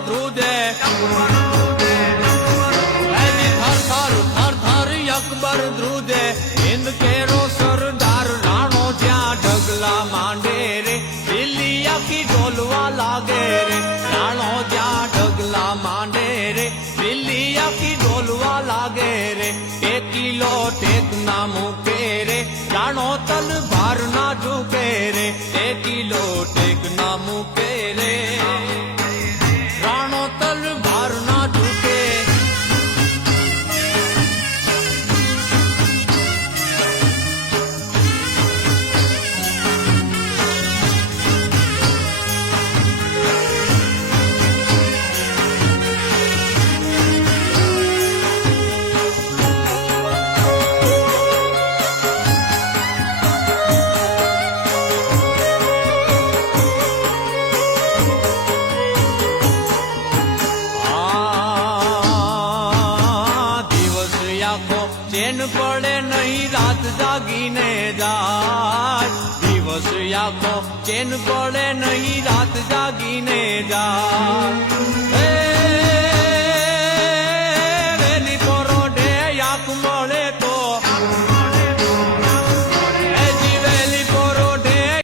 ધ્રુજે થર થર અકબર ધ્રુજે હિન્દ કેરો સરદાર રાણો જ્યાં ઢગલા માંડે રે દિલ્હી આખી ઢોલવા લાગે રે રાણો જ્યાં ઢગલા માંડે રે દિલ્હી આખી ઢોલવા લાગે રે ટેકીલો ટેક ના મૂકે રે રાણો તલવાર ના ઝૂકે રે ટેકીલો ટેક ના મૂકે રે રાણો તલવાર ના ઝૂકે ચેન પડે નહીં રાત જાગીને જાય દિવસ આખો ચેન પડે નહીં રાત જાગીને જાય